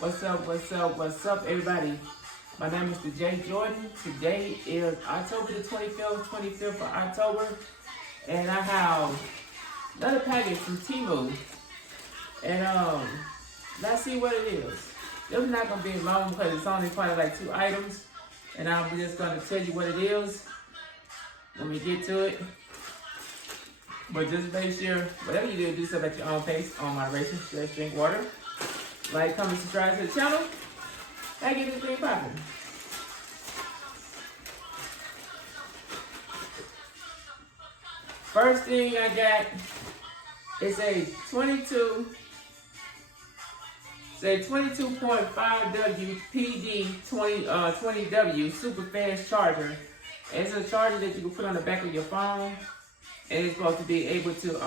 What's up, everybody? My name is TheJ Jordan. Today is October the 25th of October, and I have another package from Temu. And let's see what it is. It's not gonna be long because it's only probably like 2 items, and I'm just gonna tell you what it is when we get to it. But just make sure, whatever you do stuff at your own pace, on moderation. Just drink water. Like, comment, subscribe to the channel. And get this thing popping. First thing I got is a 22.5W PD 20W super fast charger. And it's a charger that you can put on the back of your phone, and it's supposed to be able to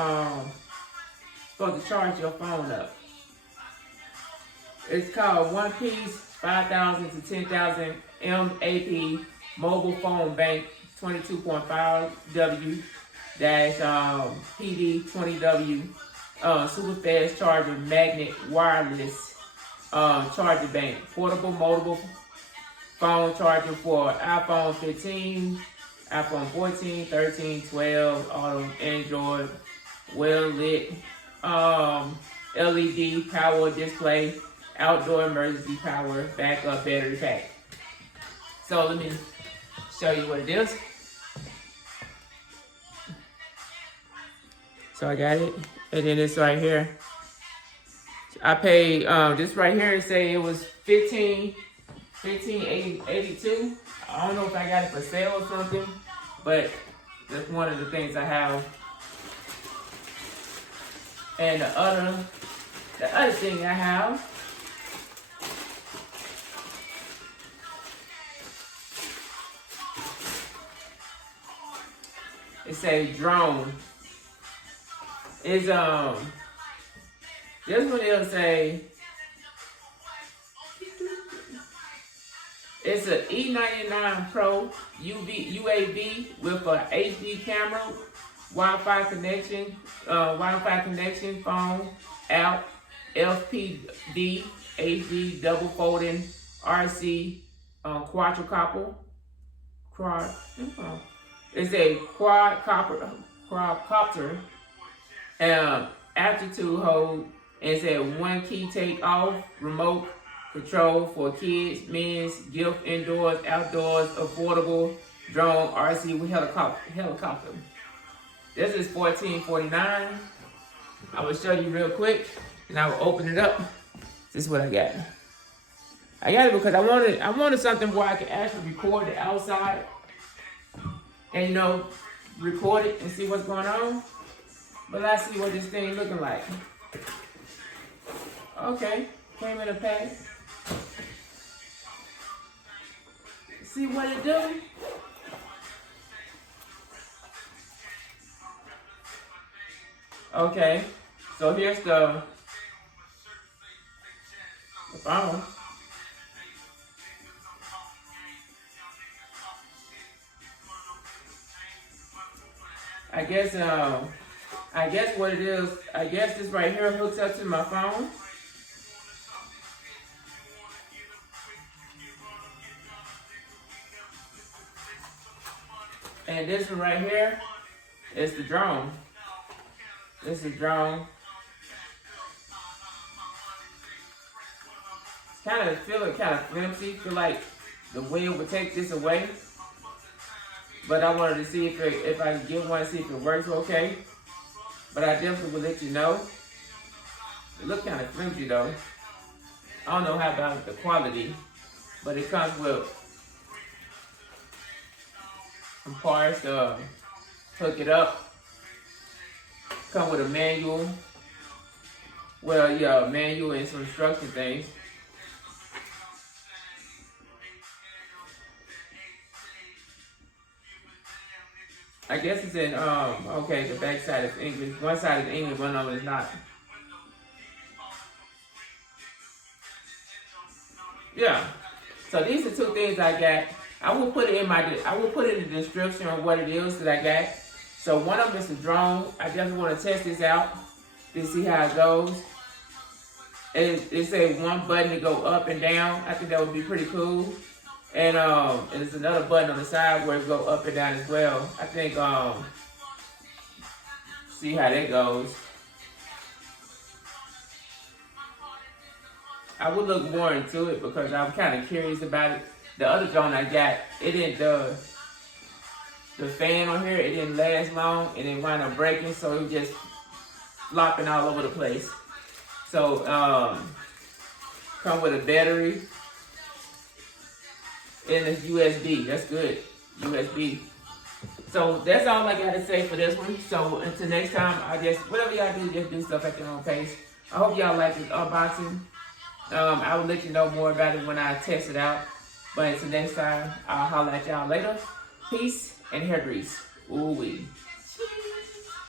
charge your phone up. It's called One Piece 5,000 to 10,000 MAP Mobile Phone Bank 22.5W PD 20W Super Fast Charger Magnet Wireless Charger Bank. Portable Moldable Phone Charger for iPhone 15, iPhone 14, 13, 12, Auto, Android, well lit, LED power display, outdoor emergency power, backup battery pack. So let me show you what it is. So I got it, and then this right here. I paid this right here. It say it was $15.82. I don't know if I got it for sale or something, but that's one of the things I have. And the other thing I have it's a drone. It's this one is it's an E99 Pro UAV with a HD camera, Wi-Fi connection, phone, app, FPV, HD, double folding, RC, quadcopter. It's a quadcopter, altitude hold, and it said 1 key take off, remote control for kids, men's, gift, indoors, outdoors, affordable, drone, RC with helicopter. This is $14.49. I will show you real quick, and I will open it up. This is what I got. I got it because I wanted something where I could actually record it outside, and record it and see what's going on. But let's see what this thing looking like. Okay, came in a pack. See what it do? Okay, so here's the phone. I guess what it is, this right here hooks up to my phone. And this one right here is the drone. This is the drone. It's feeling kind of flimsy. Feel like the wind would take this away. But I wanted to see if I can get one, see if it works okay. But I definitely will let you know. It looks kind of flimsy though. I don't know how about the quality, but it comes with some parts to hook it up. Come with a manual. Well, yeah, a manual and some instruction things. I guess it's in, okay, the back side is English. One side is English, one of it is not. Yeah. So these are 2 things I got. I will put it in the description of what it is that I got. So one of them is the drone. I definitely want to test this out to see how it goes. it said one button to go up and down. I think that would be pretty cool. And there's another button on the side where it go up and down as well. I think see how that goes. I would look more into it because I'm kind of curious about it. The other joint I got, it didn't the fan on here, it didn't last long and it wound up breaking, so it was just flopping all over the place. So come with a battery and it's USB. That's good. USB. So that's all I got to say for this one. So until next time, I just whatever y'all do, just do stuff at your own pace. I hope y'all like this unboxing. I will let you know more about it when I test it out. But until next time, I'll holler at y'all later. Peace and hair grease. Ooh wee.